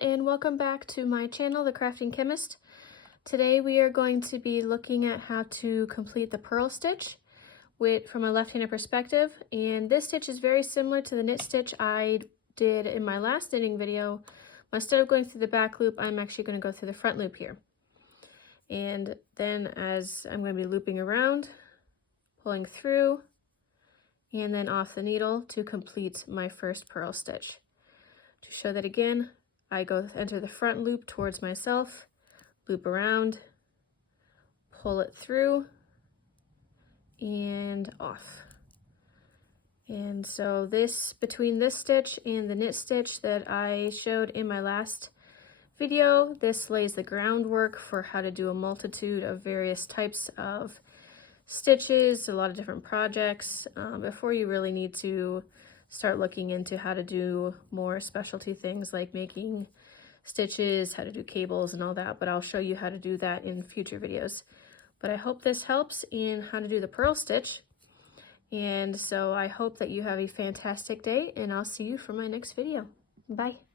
and welcome back to my channel, The Crafting Chemist. Today we are going to be looking at how to complete the purl stitch from a left-handed perspective, and this stitch is very similar to the knit stitch I did in my last knitting video. Instead of going through the back loop, I'm actually going to go through the front loop here. And then as I'm going to be looping around, pulling through, and then off the needle to complete my first purl stitch. To show that again, I enter the front loop towards myself, loop around, pull it through, and off. And so between this stitch and the knit stitch that I showed in my last video, this lays the groundwork for how to do a multitude of various types of stitches, a lot of different projects, before you really need to start looking into how to do more specialty things like making stitches, how to do cables and all that, but I'll show you how to do that in future videos. But I hope this helps in how to do the purl stitch. And so I hope that you have a fantastic day, and I'll see you for my next video. Bye.